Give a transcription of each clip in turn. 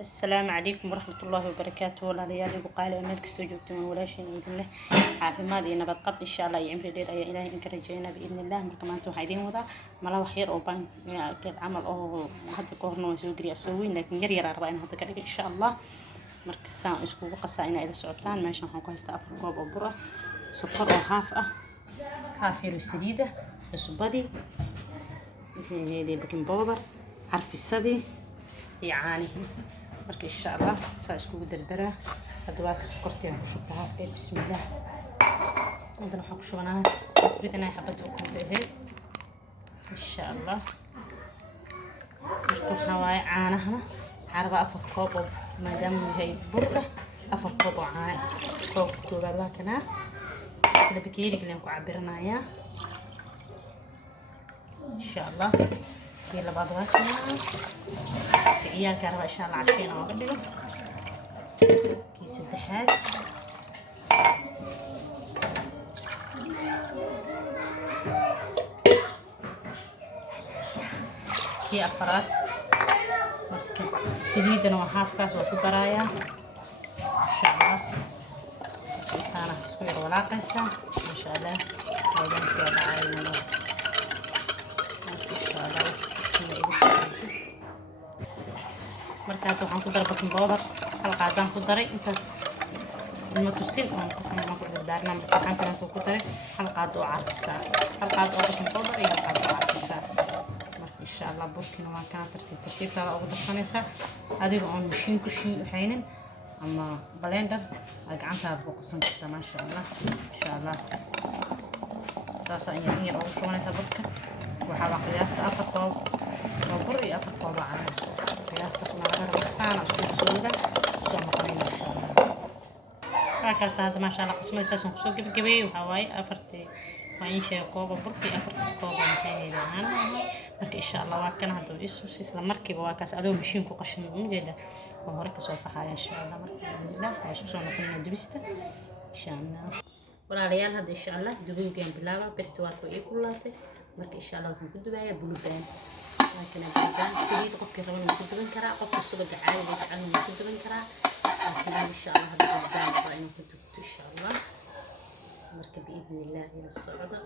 السلام عليكم ورحمة الله وبركاته. ولا ليالي بقالي أمال كستو جبتم ولاشين إذن الله عافيماد إن بتقط إن شاء الله يعمر ليل أي إلهي إنك رجينا بإذن الله مركما أنتم حيدين وضع ملا وحير أو بان كل عمل أو هذا كورنو يسوي أسوين لكن يري أربعين هذا كذا إن شاء الله مركز ساعة إسكو قصائنا إلى سعبتان ماشان حنكون استأفر كوب أو برة سكر أو هاف يرو سديدة الصبادي هذي بكين بودر عارف الصدي يعني marka insha Allah saa isku dardara hadda waa ka sokorteen ku shubtaa bismillaah inta waxaan ku shubanahay ridana xabad oo kunteed insha Allah marka hawaay caanaha caraba afar koob maadaama yahay burka afar koob oo caano koob koobaad la kana sida bakeeriga leen ku cabiranaaya insha Allah كيلا بادراتنا عيال كهرباء إن شاء الله عشرين أو قديم كيس الدحال كي أفراد سديدنا وحاف كاس وكبرايا إن شاء الله أنا حسوي ولا قصة ما شاء الله هذا كذا عايزنا إن شاء الله marka waxaan ku daray baking powder hal qaadaan ku daray intaas ilma tusin oo ku darna waxaan kale ku daray hal qaad oo carfisa hal qaad oo baking powder iyo hal qaad oo carfisa marka insha Allah burkina waa ka tartiib kala ugu darsanaysa adiga oo mashiin ku haynin ama blender gacanta ku qasan kartaa ma sha Allah insha Allah saasa in yar ugu shubanaysa burka waxa waa qiyaasta afar koob oo bur iyo afar koob caano qiyaasta sumaarada waxsana isku sooda soo maqnayna insha Allah markaas hada ma sha Allah qismaysa soo soo gabagabay waxa waaye afartii waa in shay koob bur iyo afar koob caano marka insha Allah waa kana hada isla markiiba waa kaas adoo mashiin ku qashin ujeeda oo hore ka soo faxaya insha Allah marka ilaa ay soo noqonayna dubista insha Allah walaalayaal hada insha Allah dubigaan bilaaba birtu waa ii kulaatay marka insha Allah waxaan ku dubayaa bulubaan laakiin bulubaan saliid qofkii rabo inuu ku duban karaa qofkii subaga caadi ah inuu ku duban karaa laakiin insha Allah hada bulubaan waa inuu ku dubto insha Allah marka biidni Allah ila socda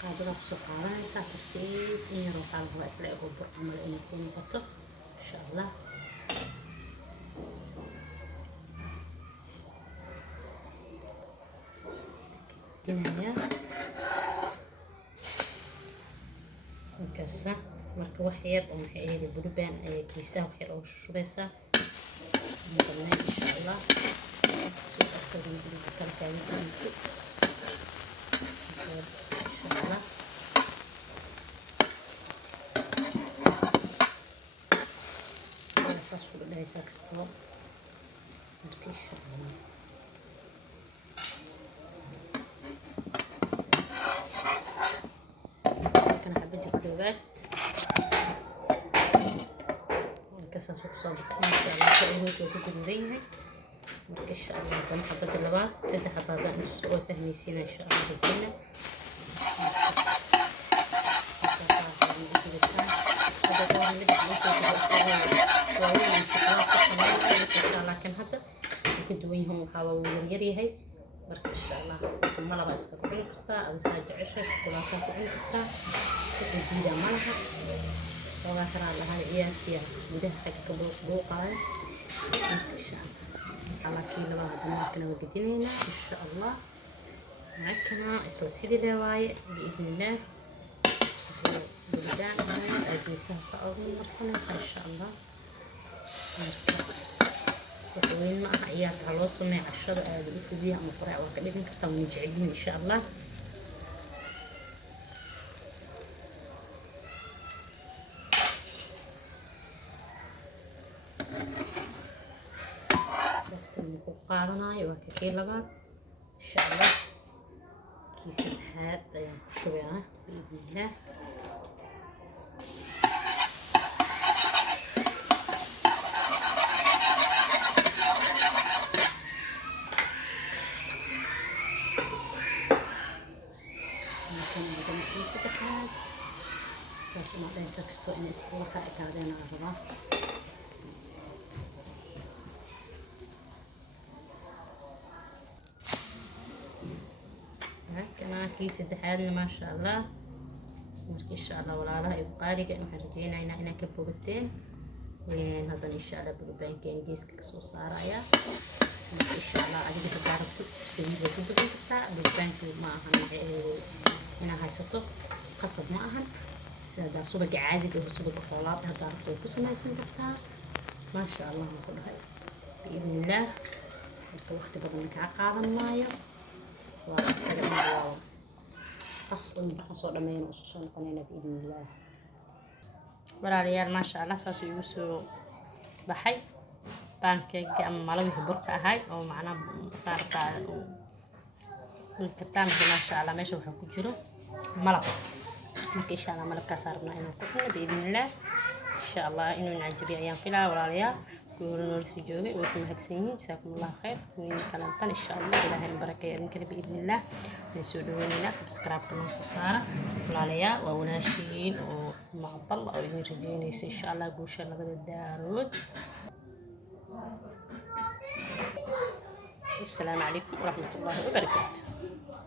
qaadada ku soo qaadanaysa tartiib in yar oo qalab waa isla eego bur amal inay ku noqoto insha Allah يا وكسا marka wax yar oo maxay ahayd bulubaan ay kiisa wax yar oo shubeysa insha Allah soo asagana inta kala taagto insha Allah saas ku dhaysa kasto marka insha Allah كاسة سوق صابك إن شاء الله سويه سوق تدريه إن شاء الله كم حبة اللبات ست حبات إن سوق تهميسين إن شاء الله بجينا لكن هذا يكدوينهم وحاولوا يريهي marka insha Allah malaba iska ku xirtaa aad jeceshay shukulaata ku xirtaa sidii malaha waa tara lahayn ciyaartiya gudaha xagga buuqay insha Allah kiina waa dhammaadna wajidinayna insha Allah macna isla sidii leeyahay biidnillah budaan aadisa saaco marsanaysa insha Allah وين ما عيال خلاص ما عشرة ألف فيها مفرع وكذا كنت ونجعلين إن شاء الله وقت المقارنة وكثير لبعض إن شاء الله كيس هذا شوية بإذن الله wax kasto in isku ka ekaadeen aan rabaa كمان كيس الدحالنا ما شاء الله إن شاء الله ولا لا يبقى لي كأنه رجعنا هنا كبوقتين وين هذا إن شاء الله بقبين كين جيس كسو صارايا إن شاء الله أجد كبارك سوية كبوقتين كتا بقبين كي ما أهان هنا هاي سطو قصد ما أهان هذا صبق عادي به صبق خولات هذا رفض كسو ما يسن كتا ما شاء الله نقول هاي بإذن الله الوقت بدنك عقادا مايا وأسلم الله أصلا حصل ما ينقصون قنينا بإذن الله ولا ريال ما شاء الله ساسو يوسو بحي بانكيك أما مالوي بركة هاي أو معنا صارت الكرتان ما شاء الله ماشي وحكو جلو ملق إن شاء الله ملق صارنا هنا كلنا بإذن الله إن شاء الله إنه نعجبي أيام فيلا ولا ريال كورنا رسجوجي وكم هكسينين جزاكم الله خير وين كلامتنا إن شاء الله إلهي البركة يدينك بإذن الله نسودوين لنا سبسكرايب كنا سوسارة ولا ريال ووناشين ومع الله أو إذن رجينيس إن شاء الله قول شاء الله بدأ الدارود السلام عليكم ورحمة الله وبركاته.